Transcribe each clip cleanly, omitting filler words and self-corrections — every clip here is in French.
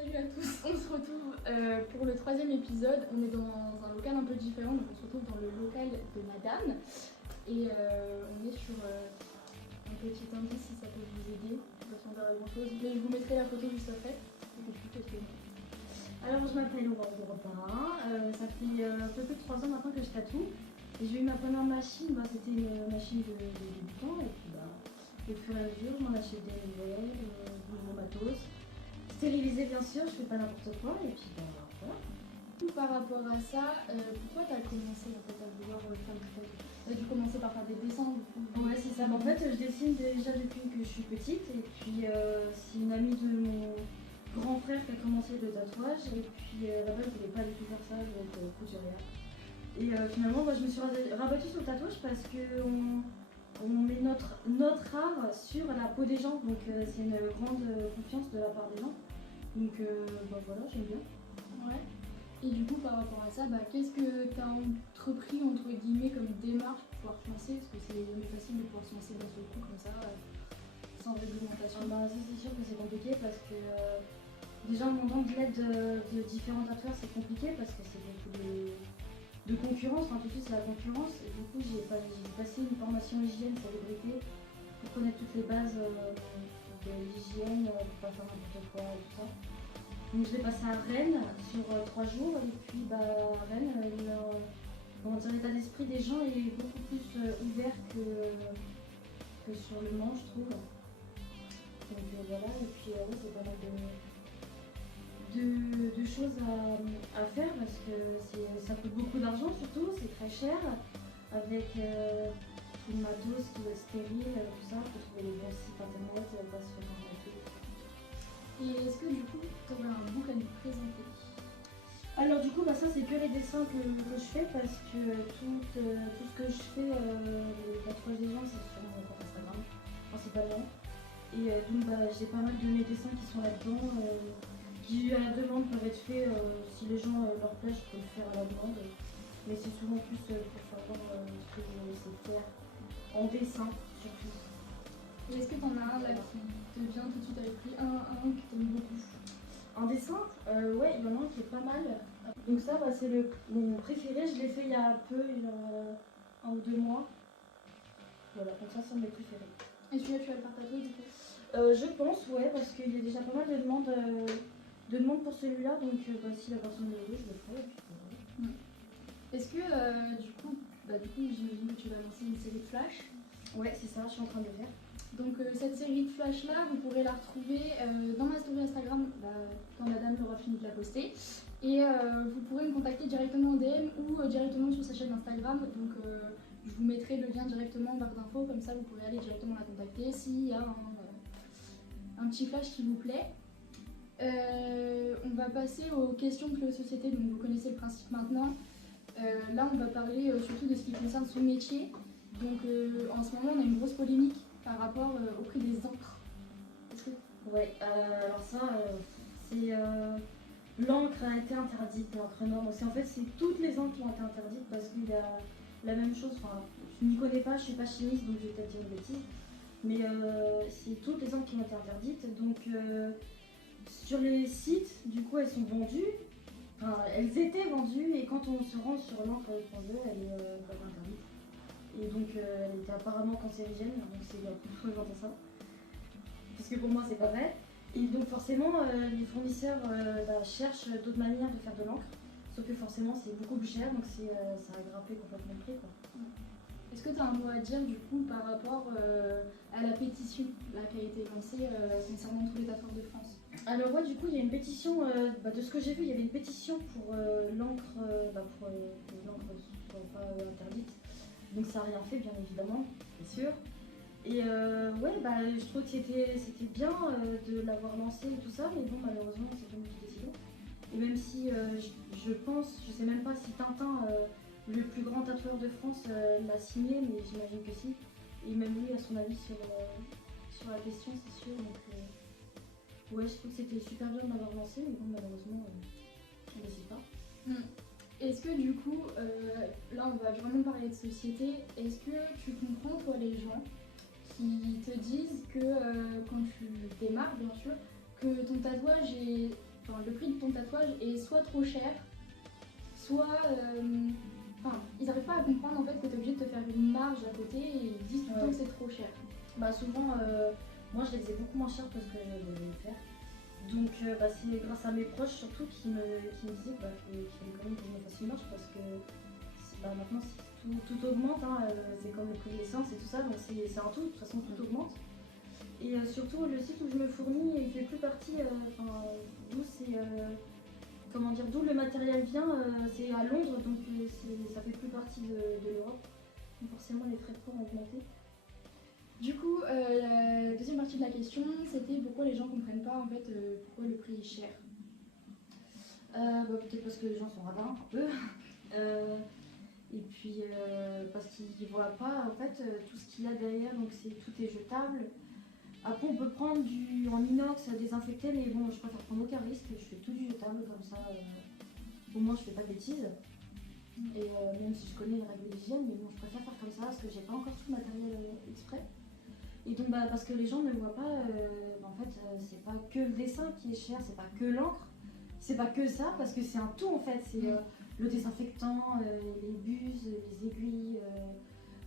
Salut à tous, on se retrouve pour le 3e épisode. On est dans un local un peu différent, donc on se retrouve dans le local de Madame. Et on est sur un petit indice si ça peut vous aider. Je ne vais pas faire grand chose, mais je vous mettrai la photo juste après. Alors je m'appelle Aurore Robin, ça fait un peu plus de 3 ans maintenant que je tatoue. Et j'ai eu ma première machine, c'était une machine de débutant. Et puis au fur et à mesure, je m'en achète des nouvelles, du nouveau matos. Stérilisé bien sûr, je fais pas n'importe quoi. Et puis voilà. Par rapport à ça, pourquoi tu as commencé en fait, à vouloir faire du tatou? Tu as dû commencer par faire des dessins du coup? Ouais, c'est ça. En fait, je dessine déjà depuis que je suis petite. Et puis c'est une amie de mon grand frère qui a commencé le tatouage. Et puis là-bas, je voulais pas du tout faire ça, donc écoute, j'ai rien. Et finalement, je me suis rabattue sur le tatouage parce qu'on met notre art sur la peau des gens. Donc c'est une grande confiance de la part des gens. Donc voilà, j'aime bien. Ouais. Et du coup, par rapport à ça, qu'est-ce que tu as entrepris entre guillemets comme démarche pour pouvoir se lancer? Parce que c'est jamais facile de pouvoir se lancer d'un seul coup comme ça, sans réglementation. Ça c'est sûr que c'est compliqué parce que déjà en demandant de l'aide de différents tatoueurs, c'est compliqué parce que c'est beaucoup de concurrence. Enfin, tout de suite, c'est la concurrence. Et du coup, j'ai passé une formation hygiène, salubrité pour connaître toutes les bases de l'hygiène, pour pas faire n'importe quoi et tout ça. Donc je l'ai passé à Rennes sur 3 jours et puis Rennes, l'état d'esprit des gens est beaucoup plus ouvert que sur le Mans, je trouve. Donc voilà, et puis oui, c'est pas mal de choses à faire parce que ça coûte beaucoup d'argent surtout, c'est très cher avec tout le matos qui doit être stérile, tout ça, il faut trouver les bons sites internet, pas se faire arnaquer. Et est-ce que du coup, tu aurais un book à nous présenter? Alors du coup, ça c'est que les dessins que je fais parce que tout ce que je fais, les tatouages des gens, c'est sur mon compte Instagram, principalement. Et donc j'ai pas mal de mes dessins qui sont là-dedans, qui à la demande peuvent être faits, si les gens leur plaît, je peux le faire à la demande. Mais c'est souvent plus pour savoir ce que je sais faire en dessin surtout. Et est-ce que tu en as un là qui te vient tout de suite à l'esprit, un que tu aimes beaucoup? Un dessin, ouais, il y en a un qui est pas mal. Donc ça, c'est mon préféré, je l'ai fait il y a peu, il y a 1 ou 2 mois. Voilà, donc ça c'est un de mes préférés. Et celui-là, tu vas le faire tatouer du coup? Je pense, ouais, parce qu'il y a déjà pas mal de demandes pour celui-là, donc si la personne le veut, je le ferai. Est-ce que du coup, j'imagine que tu vas lancer une série de flash? Ouais, c'est ça, je suis en train de le faire. Donc cette série de flash là, vous pourrez la retrouver dans ma story Instagram quand Madame aura fini de la poster. Et vous pourrez me contacter directement en DM ou directement sur sa chaîne Instagram. Donc je vous mettrai le lien directement en barre d'infos, comme ça vous pourrez aller directement la contacter s'il y a un petit flash qui vous plaît. On va passer aux questions de société, donc vous connaissez le principe maintenant. Là on va parler surtout de ce qui concerne son métier. Donc en ce moment on a une grosse polémique par rapport au prix des encres. Ouais, alors ça, c'est l'encre a été interdite, l'encre noire. En fait, c'est toutes les encres qui ont été interdites parce qu'il y a la même chose. Enfin, je n'y connais pas, je suis pas chimiste, donc je vais peut-être dire une bêtise. Mais c'est toutes les encres qui ont été interdites. Donc sur les sites, du coup, elles sont vendues. Enfin, elles étaient vendues et quand on se rend sur l'encre étrangère, elle est pas interdite. Et donc elle était apparemment cancérigène, donc c'est un peu inventer ça. Parce que pour moi c'est pas vrai. Et donc forcément les fournisseurs cherchent d'autres manières de faire de l'encre. Sauf que forcément c'est beaucoup plus cher, donc ça a grimpé complètement le prix, quoi. Est-ce que tu as un mot à dire du coup par rapport à la pétition là, qui a été lancée concernant tous les tatoueurs de France? Alors ouais, du coup il y a une pétition, de ce que j'ai vu, il y avait une pétition pour l'encre, pour que l'encre ne soit pas interdite. Donc ça n'a rien fait, bien évidemment, c'est sûr. Et je trouve que c'était bien de l'avoir lancé et tout ça, mais bon, malheureusement, c'est pas une décision. Et même si je pense, je sais même pas si Tintin, le plus grand tatoueur de France, l'a signé, mais j'imagine que si. Et même lui a son avis sur la question, c'est sûr. Donc ouais, je trouve que c'était super bien de l'avoir lancé, mais bon, malheureusement, on ne décide pas. Est-ce que du coup, là on va vraiment parler de société, est-ce que tu comprends toi les gens qui te disent que quand tu démarres bien sûr, que ton tatouage est le prix de ton tatouage est soit trop cher, soit ils n'arrivent pas à comprendre en fait que tu es obligé de te faire une marge à côté et ils disent tout le temps que c'est trop cher. Bah souvent, moi je les faisais beaucoup moins cher que ce que je devais le faire. Donc c'est grâce à mes proches surtout qui me disaient qu'il fallait quand même que je me fasse une marge parce que maintenant tout augmente, hein, c'est comme le prix de l'essence et tout ça, donc c'est un tout, de toute façon tout augmente. Et surtout le site où je me fournis, il fait plus partie, d'où le matériel vient, c'est à Londres, donc ça fait plus partie de l'Europe. Donc forcément les frais de port ont augmenté. Du coup, la deuxième partie de la question, c'était pourquoi les gens ne comprennent pas en fait pourquoi le prix est cher. Peut-être parce que les gens sont radins un peu. Et puis parce qu'ils ne voient pas en fait tout ce qu'il y a derrière, donc tout est jetable. Après on peut prendre en inox désinfecté, mais bon je préfère prendre aucun risque, je fais tout du jetable comme ça, au moins je fais pas de bêtises. Et même si je connais les règles d'hygiène, mais bon je préfère faire comme ça parce que j'ai pas encore tout le matériel exprès. Et donc parce que les gens ne voient pas, en fait c'est pas que le dessin qui est cher, c'est pas que l'encre, c'est pas que ça, parce que c'est un tout en fait, c'est le désinfectant, les buses, les aiguilles,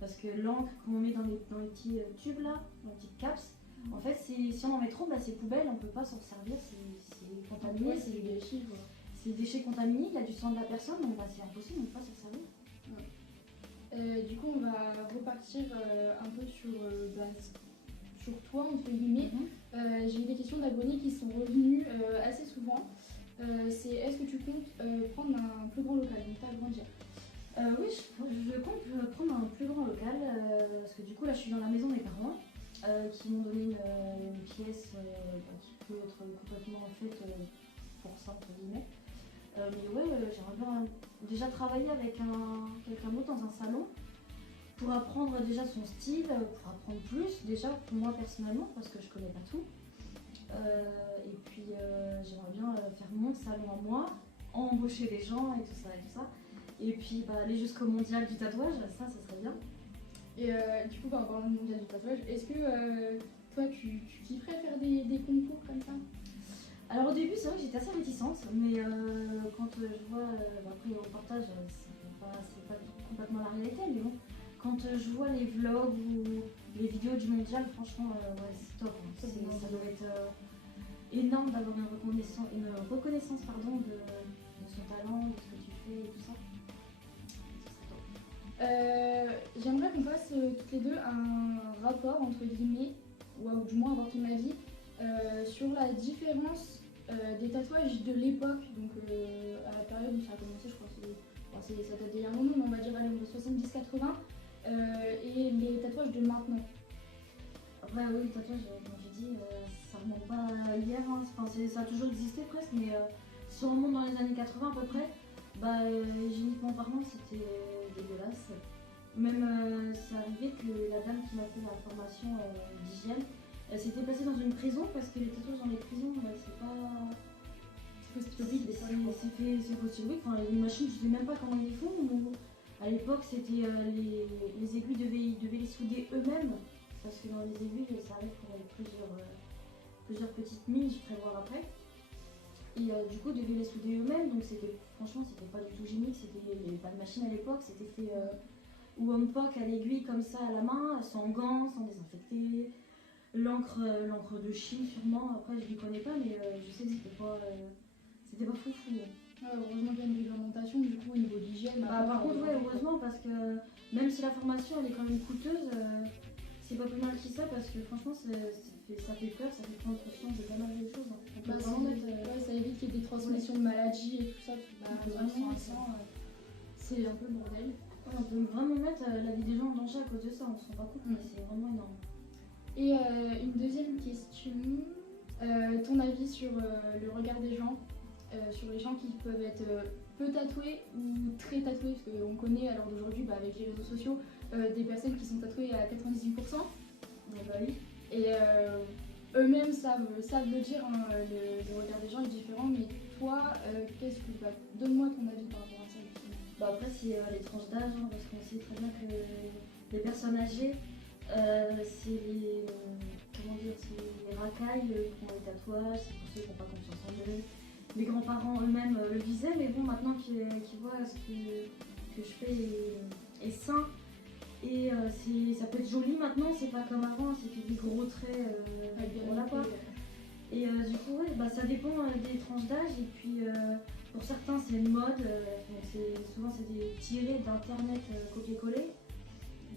parce que l'encre qu'on met dans les petits tubes là, dans les petites caps, en fait si on en met trop, c'est poubelle, on peut pas s'en servir, c'est contaminé, c'est des déchets. C'est des déchets contaminés, il y a du sang de la personne, donc c'est impossible, on ne peut pas s'en servir. Du coup, on va repartir un peu sur toi, entre guillemets. J'ai eu des questions d'abonnés qui sont revenues assez souvent. C'est est-ce que tu comptes prendre un plus grand local, donc t'agrandir? Oui, je compte prendre un plus grand local, parce que du coup là je suis dans la maison des parents, qui m'ont donné une pièce qui peut être complètement faite pour ça, entre guillemets. Mais ouais, j'aimerais bien déjà travailler avec quelqu'un d'autre dans un salon pour apprendre déjà son style, pour apprendre plus déjà pour moi personnellement parce que je connais pas tout. Et puis j'aimerais bien faire mon salon à moi, embaucher des gens et tout ça. Et puis aller jusqu'au mondial du tatouage, ça serait bien. Et du coup, en parlant du mondial du tatouage, est-ce que toi tu kifferais faire des concours comme ça? Alors au début c'est vrai que j'étais assez réticente, mais quand je vois, après au reportage c'est pas complètement la réalité, mais bon, quand je vois les vlogs ou les vidéos du mondial, franchement c'est top, hein. Ça doit être énorme d'avoir une reconnaissance de son talent, de ce que tu fais et tout ça. J'aimerais qu'on fasse toutes les deux un rapport entre guillemets, ou du moins avoir ton avis sur la différence des tatouages de l'époque, donc à la période où ça a commencé, je crois que ça date d'il y a un moment, mais on va dire entre 70-80, et les tatouages de maintenant. Après oui, le tatouage, comme j'ai dit, ça remonte pas à hier, hein. Ça a toujours existé presque, mais si on remonte dans les années 80 à peu près, hygiéniquement parlant c'était dégueulasse. Même c'est arrivé que la dame qui m'a fait la formation d'hygiène, elle s'était placée dans une prison parce que les tatouages dans les prisons, c'est pas... C'est claustrophobique, c'est claustrophobique. Enfin, les machines, je sais même pas comment ils les font. À l'époque, c'était les aiguilles devaient les souder eux-mêmes parce que dans les aiguilles, ça arrive qu'on avait plusieurs petites mines, je ferai voir après. Et du coup, devaient les souder eux-mêmes, donc franchement, c'était pas du tout hygiénique. Il n'y avait pas de machine à l'époque, c'était fait ou en poc à l'aiguille comme ça à la main, sans gants, sans désinfecter. L'encre de Chine sûrement, après je ne connais pas, mais je sais que c'était pas foufou. Heureusement qu'il y a une réglementation du coup au niveau d'hygiène. Par contre heureusement, parce que même si la formation elle est quand même coûteuse, c'est pas plus mal que ça parce que franchement ça fait peur, ça fait prendre conscience de pas mal de choses. Ça évite qu'il y ait des transmissions de maladies et tout ça. C'est un peu le bordel. Ouais, on peut vraiment mettre la vie des gens en danger à cause de ça, on se rend pas compte, mais c'est vraiment énorme. Et une deuxième question, ton avis sur le regard des gens, sur les gens qui peuvent être peu tatoués ou très tatoués, parce qu'on connaît à l'heure d'aujourd'hui avec les réseaux sociaux des personnes qui sont tatouées à 98%. Oui. Et eux-mêmes savent le dire, hein, le regard des gens est différent, mais toi, donne-moi ton avis par rapport à ça. Après c'est les tranches d'âge, hein, parce qu'on sait très bien que les personnes âgées, c'est les racailles qui ont les tatouages, c'est pour ceux qui n'ont pas confiance en eux. mes grands-parents eux-mêmes le visaient, mais bon, maintenant qu'ils voient ce que je fais est sain. Et ça peut être joli maintenant, c'est pas comme avant, c'était des gros traits, voilà quoi. Et du coup, ouais, bah, ça dépend des tranches d'âge. Et puis pour certains, c'est une mode. Donc souvent, c'est des tirés d'internet copier-coller.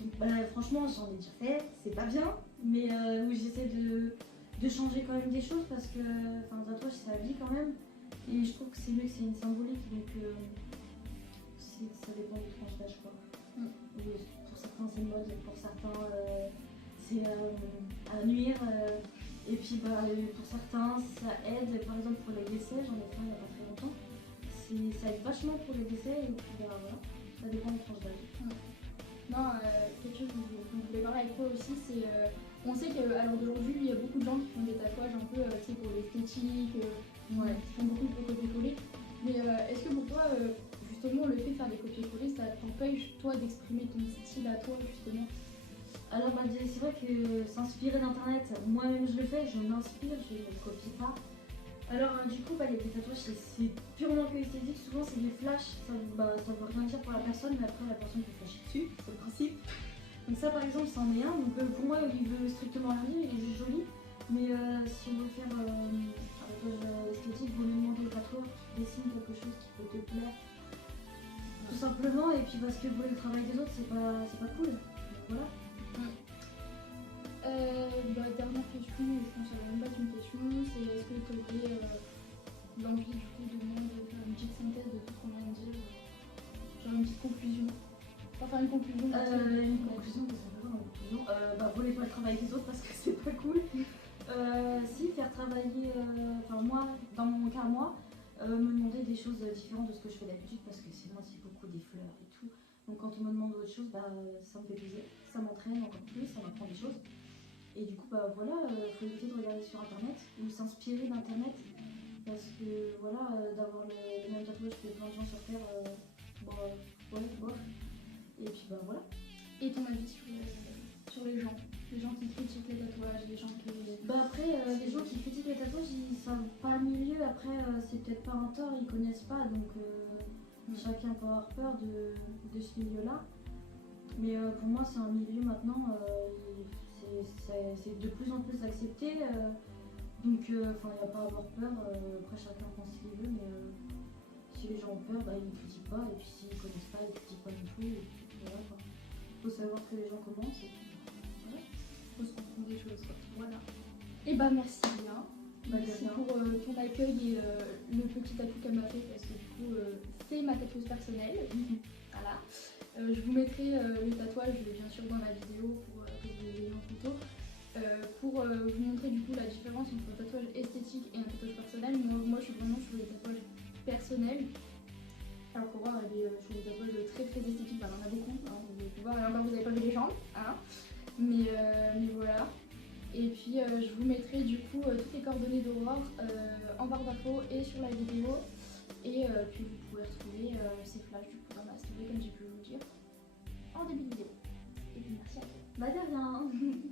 Donc bah, franchement, j'en ai déjà fait, c'est pas bien. Mais oui, j'essaie de changer quand même des choses parce que un tatouage, c'est la vie quand même. Et je trouve que c'est mieux que c'est une symbolique. Donc ça dépend des tranches d'âge quoi. Pour certains, c'est une mode. Pour certains, c'est à nuire. Et puis bah, pour certains, ça aide, par exemple pour les décès, j'en ai fait un il n'y a pas très longtemps. Ça aide vachement pour les décès et puis bah, voilà, ça dépend des tranches d'âge. Non, quelque chose dont je voulais parler avec toi aussi, c'est on sait qu'à l'heure d'aujourd'hui, il y a beaucoup de gens qui font des tatouages un peu pour l'esthétique, qui font beaucoup de copier-coller. Mais est-ce que pour toi, justement, le fait de faire des copier-coller, ça t'empêche toi d'exprimer ton style à toi justement? Alors bah, c'est vrai que s'inspirer d'internet, moi-même je le fais, je m'inspire, je ne copie pas. Alors du coup, bah, les tatouages c'est purement que esthétique, souvent c'est des flashs, ça veut rien dire pour la personne, mais après la personne peut flasher dessus, c'est le principe. Donc ça par exemple c'en est un, donc pour moi il veut strictement rien dire, il est juste joli. Mais si on veut faire un tatouage esthétique, vous me demandez au tatoueur qui dessine quelque chose qui peut te plaire. Tout simplement, et puis parce que voler le travail des autres c'est pas cool. Donc voilà. Dernière question, je pense que ça va même pas être une question, c'est est-ce que tu aurais l'envie du coup de faire une petite synthèse de tout ce qu'on vient de dire, genre une petite conclusion? Pas faire une conclusion, une conclusion, parce que ça fait une conclusion. Voler pas le travail des autres parce que c'est pas cool. Si, faire travailler, moi, dans mon cas, me demander des choses différentes de ce que je fais d'habitude parce que c'est moi, c'est beaucoup des fleurs et tout. Donc quand on me demande autre chose, ça me fait plaisir, ça m'entraîne encore plus, ça m'apprend des choses. Et du coup, voilà, faut éviter de regarder sur internet ou s'inspirer d'internet parce que voilà, d'avoir le même tatouage que plein de gens sur Terre, bof. Et puis voilà. Et ton avis sur les gens qui critiquent les tatouages, les gens qui... Après, les gens qui critiquent les tatouages, ils savent pas le milieu, après c'est peut-être pas un tort, ils connaissent pas, donc chacun peut avoir peur de ce milieu-là. Mais pour moi, c'est un milieu maintenant, c'est de plus en plus accepté, donc il n'y a pas à avoir peur, après chacun pense ce qu'il veut, mais si les gens ont peur, ils ne critiquent pas, et puis s'ils ne connaissent pas, ils ne critiquent pas non plus, et puis voilà quoi. Il faut savoir que les gens commencent, et puis voilà. Il faut se comprendre des choses quoi. Voilà. Et merci bien. Merci pour ton accueil et le petit tatou qu'elle m'a fait, parce que du coup c'est ma tatoueuse personnelle. Voilà. Je vous mettrai le tatouage bien sûr dans la vidéo pour que vous l'ayez en photo. Pour vous montrer du coup la différence entre un tatouage esthétique et un tatouage personnel. Moi je suis vraiment sur les tatouages personnels. Alors pour voir elle est sur les tatouages très très esthétiques, il y en a beaucoup, hein, vous pouvez voir, et encore vous n'avez pas vu les jambes, hein. Mais voilà. Et puis je vous mettrai du coup toutes les coordonnées d'Aurore en barre d'infos et sur la vidéo. Et puis vous pouvez retrouver ces flashs du coup dans ma story comme j'ai pu vous le dire en début de vidéo. Et puis merci à toi. De rien.